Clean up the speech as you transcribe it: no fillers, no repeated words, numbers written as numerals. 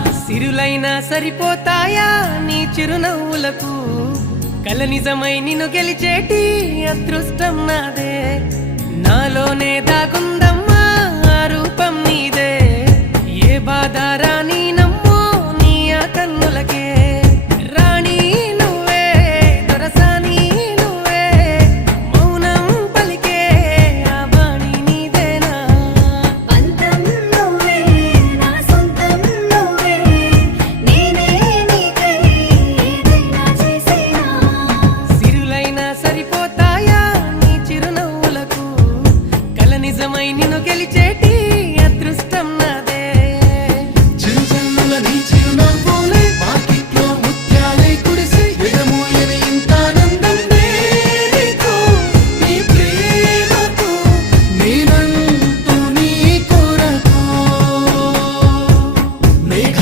సిరులైనా సరిపోతాయా నీ చిరునవ్వులకు కల నిజమై నిన్ను గెలిచేటి అదృష్టం నాదే నాలోనే దాగుందమ్మా ఆ రూపం నీదే ఏ బాధ రాని